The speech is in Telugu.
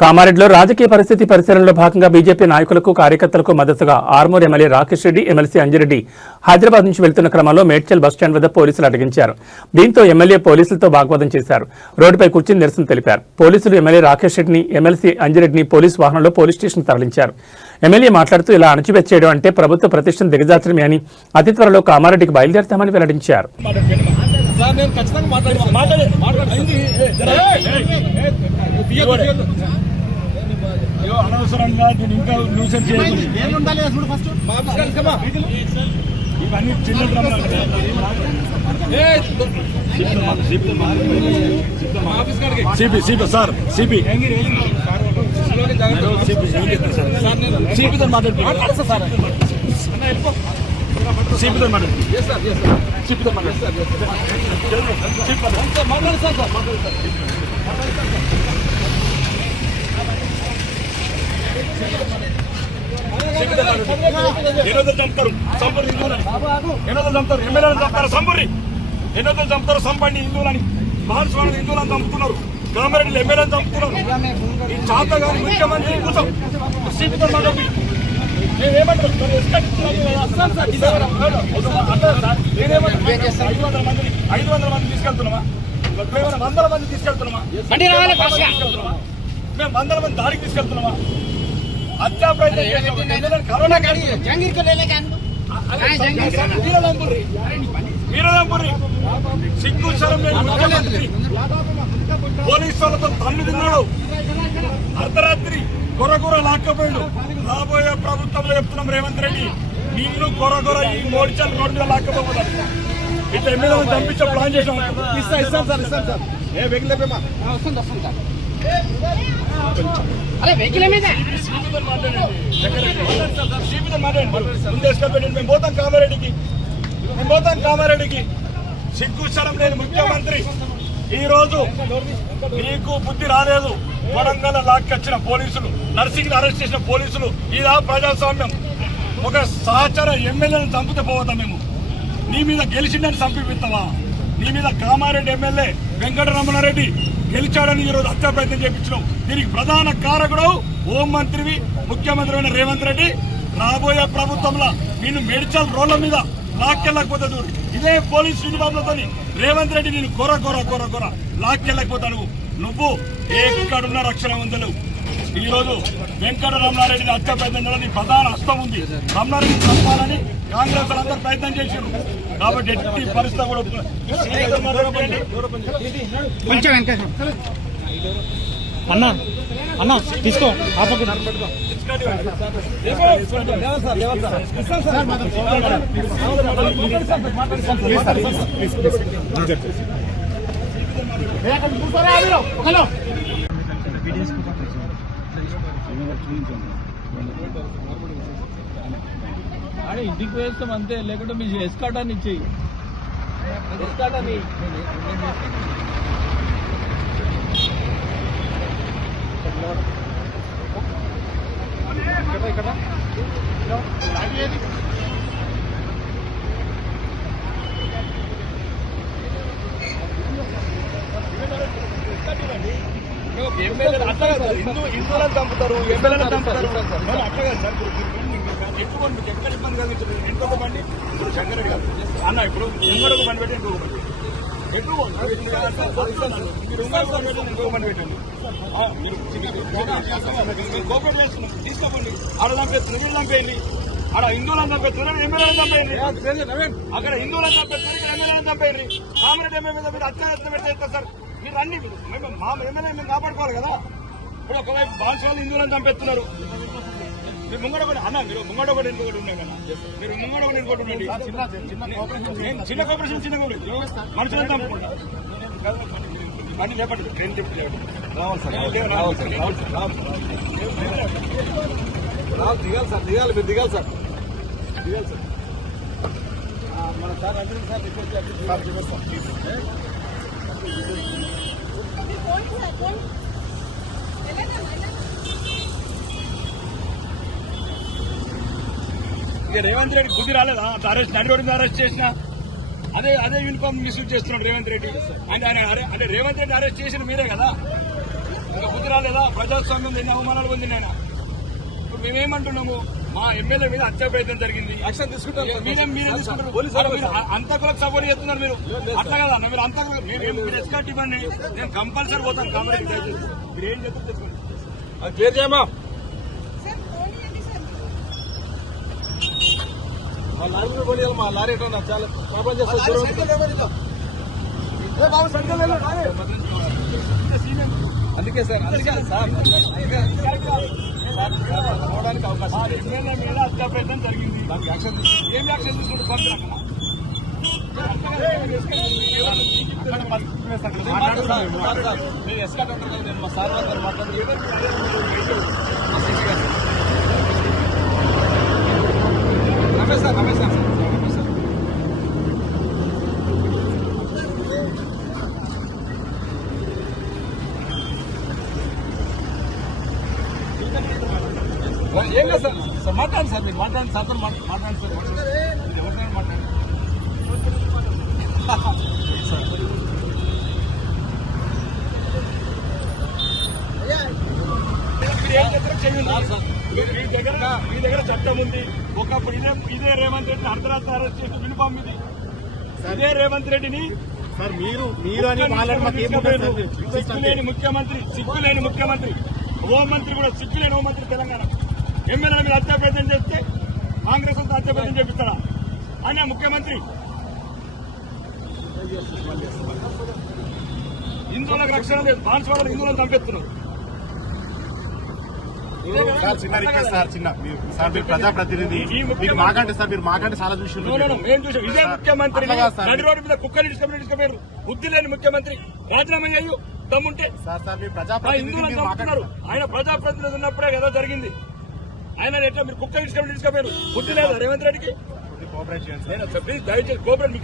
కామారెడ్డిలో రాజకీయ పరిస్థితి పరిశీలనలో భాగంగా బీజేపీ నాయకులకు కార్యకర్తలకు మద్దతుగా ఆర్మూర్ ఎమ్మెల్యే రాకేష్ రెడ్డి ఎమ్మెల్సీ అంజిరెడ్డి హైదరాబాద్ నుంచి వెళ్తున్న క్రమంలో మేడ్చల్ బస్టాండ్ వద్ద పోలీసులు అడ్డగించారు. దీంతో ఎమ్మెల్యే పోలీసులతో వాగ్వాదం చేశారు. రోడ్డుపై కూర్చుని నిరసన తెలిపారు. పోలీసులు ఎమ్మెల్యే రాకేష్ రెడ్డిని ఎమ్మెల్సీ అంజిరెడ్డిని పోలీసు వాహనంలో పోలీస్ స్టేషన్ తరలించారు. ఎమ్మెల్యే మాట్లాడుతూ ఇలా అణచివేయడం అంటే ప్రభుత్వ ప్రతిష్టను దిగజార్చడమే అని అతి త్వరలో కామారెడ్డికి బయలుదేరతామని వెల్లడించారు. అనవసరంగా ఇంకా న్యూసెన్స్ ఇవన్నీ చిన్న సిపి సార్ సిపి సిపితో మాట్లాడుతున్నారు సార్ సిపితో చంపుతారు సంపూర్ణ హిందువులని చంపుతారు ఎమ్మెల్యేలను చంపుతారు సంపూర్ణి ఎన్నోదలు చంపుతారు సంపండి హిందువులని మహాస్వామి హిందువులను చంపుతున్నారు. కామారెడ్డిలో ఎమ్మెల్యేలను చంపుతున్నారు. ఈ చాత గారి ముఖ్యమంత్రి కోసం సీపీతో మాట్లాడి నేనేమంటారు 500 మంది తీసుకెళ్తున్నామా? మేము 100 మంది తీసుకెళ్తున్నామా? మేము 100 మంది దాడికి తీసుకెళ్తున్నామా? హత్యా ప్రయత్నం కరోనా వీరదంపురి సిగ్గు శరం పోలీసు వాళ్ళతో తన్ను తిన్నాడు. అర్ధరాత్రి కొరగొర లాక్కపోయాడు. రాబోయే ప్రభుత్వంలో చెప్తున్నాం రేవంత్ రెడ్డి నిన్ను కొరగొర ఈ మోడిచల్ రోడ్డు మీద లాక్కపోతాడు. ఇట్లా ఎమ్మెల్యేలను చంపించే ప్లాన్ చేసాం. ఇస్తాం సార్ ఏ వెహికల్ మేము పోతాం కామారెడ్డికి సిగ్గుశరం లేని ముఖ్యమంత్రి ఈ రోజు నీకు బుద్ధి రాలేదు. వరంగల్ లాక్కొచ్చిన పోలీసులు, నర్సింగ్ అరెస్ట్ చేసిన పోలీసులు, ఇదా ప్రజాస్వామ్యం? ఒక సహచర ఎమ్మెల్యేలను చంపితే పోతాం మేము. నీ మీద గెలిచిందని చంపిస్తావా? నీ మీద కామారెడ్డి ఎమ్మెల్యే వెంకటరమణారెడ్డి గెలిచాడని ఈరోజు హత్యా ప్రయత్నం చేయించినావు. దీనికి ప్రధాన కారకుడు హోంమంత్రివి ముఖ్యమంత్రి అయిన రేవంత్ రెడ్డి. రాబోయే ప్రభుత్వంలో నిన్ను మెడికల్ రోడ్ల మీద లాక్కెళ్ళకపోతే చూడు. ఇదే పోలీస్ యూనిఫామ్లతో రేవంత్ రెడ్డి నేను కొర లాక్కెళ్ళకపోతాడు. నువ్వు ఎక్కడున్న రక్షణ ఉందలు. ఈ రోజు వెంకటరమణారెడ్డిని హత్య ప్రయత్నం నీ ప్రధాన హస్తం ఉంది. రమణారెడ్డి చంపాలని కాంగ్రెస్ అందరూ ప్రయత్నం చేశారు. కాబట్టి ఎట్టి పరిస్థితి కూడా అన్నా తీసుకో అదే ఇంటికి వేస్తాం అంతే, లేకుంటే మీ ఎస్కాటాన్ని ఇచ్చేయి. ఎస్కాటాన్ని హిందువులను చంపుతారు, ఎమ్మెల్యేలను చంపుతారు. అట్లా కాదు సార్. ఎక్కువ మీకు ఎక్కడ ఇబ్బంది కలిగించదు. ఇంకొక బండి ఇప్పుడు శంకరెడ్డి గారు అన్న ఇప్పుడు ఇంకొక బండి పెట్టి ఇంకొక బండి ఎక్కువ మీరు ఇంకొక బండి పెట్టండి. మీరు కోపరేట్ చేస్తున్నాం తీసుకోకండి. ఆడ చంపేస్తున్నారు, వీళ్ళు చంపేయండి. ఆడ హిందువులను చంపేస్తున్నారు, ఎమ్మెల్యేలను చంపేయండి. అక్కడ హిందువులను చంపేస్తున్నారు, ఇక్కడ ఎమ్మెల్యేలను చంపేయండి. కామారెడ్డి ఎమ్మెల్యే మీద మీరు అత్యాయత్నం పెడితే సార్ మీరు అన్ని మా ఎమ్మెల్యే మేము కాపాడుకోవాలి కదా. ఇప్పుడు ఒకవైపు బాన్సులు హిందువులను చంపేస్తున్నారు. మీరు ముంగడ కూడా అన్న మీరు ముంగడ కూడా ఇంకొకటి ఉన్నాయి కదా. మీరు ముంగడ కూడా ఇంకోటి ఉండండి. చిన్న కోఆపరేషన్ చిన్న మనుషులను చంపుకుంటా అన్ని లేపండి. ట్రైన్ చెప్పి దిగాలి సార్, దిగాలి మీరు దిగాలి సార్, దిగాలి సార్. మన సార్ అంటే సార్ ఇక రేవంత్ రెడ్డి బుద్ధి రాలేదా? అరెస్ట్ నడిరోడ్డు అరెస్ట్ చేసిన అదే యూనిఫామ్ మిస్యూజ్ చేస్తున్నాడు రేవంత్ రెడ్డి. అంటే రేవంత్ రెడ్డి అరెస్ట్ చేసిన మీరే కదా. మీకు బుద్ధి రాలేదా? ప్రజాస్వామ్యం ఎన్ని అవమానాలు పొంది నేను ఇప్పుడు మేమేమంటున్నాము, మా ఎమ్మెల్యే మీద హత్య ప్రయత్నం జరిగింది, యాక్షన్ తీసుకుంటారు. మీరే తీసుకుంటారు. అంతకులకు సపోర్ట్ చేస్తున్నారు మీరు. అట్లా కదా మీరు అంతకులు మీరు ఎస్కాట్ ఇవ్వండి, నేను కంపల్సరీ పోతాను. కాంగ్రెస్ మీరు ఏం చెప్తారు తెచ్చుకోండి, అది క్లియర్ చేయమా. మా లారీ పోనీ, మా లారీ ఎట్లా చాలా ప్రాబ్లం చేస్తారు. అందుకే సార్ పోవడానికి అవకాశం. ఎమ్మెల్యే మీద హత్యా ప్రయత్నం జరిగింది, దానికి యాక్షన్ ఏం యాక్షన్ తీసుకుంటే మీరు ఎస్కాట్ అంటారు కదా, నేను మా సార్ గారు మాట్లాడి రమేష్ సార్ ఏం లేదు సార్ మాట్లాడండి సార్, మీరు మాట్లాడండి సార్తో మాట్లాడండి సార్, మీరు ఎవరినైనా మాట్లాడండి. మీ దగ్గర చట్టం ఉంది. ఒకప్పుడు ఇదే రేవంత్ రెడ్డిని అర్ధరాత్రి అరెస్ట్ చేసి యూనిఫామ్ ఇది ఇదే రేవంత్ రెడ్డిని సార్ మీరు అని సిగ్గులేని ముఖ్యమంత్రి హోంమంత్రి కూడా సిగ్గులేని హోంమంత్రి తెలంగాణ ఎమ్మెల్యేల మీద హత్యా ప్రయత్నం చేస్తే కాంగ్రెస్ అంతా హత్యా ప్రయత్నం చేపిస్తారా? ఆయన ముఖ్యమంత్రి హిందువులకు రక్షణ లేదు, బాన్స్వాడలు హిందువులను చంపేస్తున్నారు. చిన్న రిక్వెస్ట్ సార్, సార్ మీరు ప్రజాప్రతినిధి, మాకంటే సార్ మీరు మాకంటే చాలా చూసి మేము చూసాం. ఇదే ముఖ్యమంత్రి నడి రోడ్డు మీద కుక్కలు ఇష్టమైన బుద్ధి లేని ముఖ్యమంత్రి రాజీనామా చేయు దమ్ముంటే. హిందువులను చంపుతున్నారు. ఆయన ప్రజాప్రతినిధి ఉన్నప్పుడే కదా జరిగింది. ఆయన ఎట్లా మీరు కుక్క ఇష్టమైన బుద్ధి లేదా రేవంత్ రెడ్డికి? కోఆపరేట్ చేయండి. నేను దయచేసి కోఆపరేట్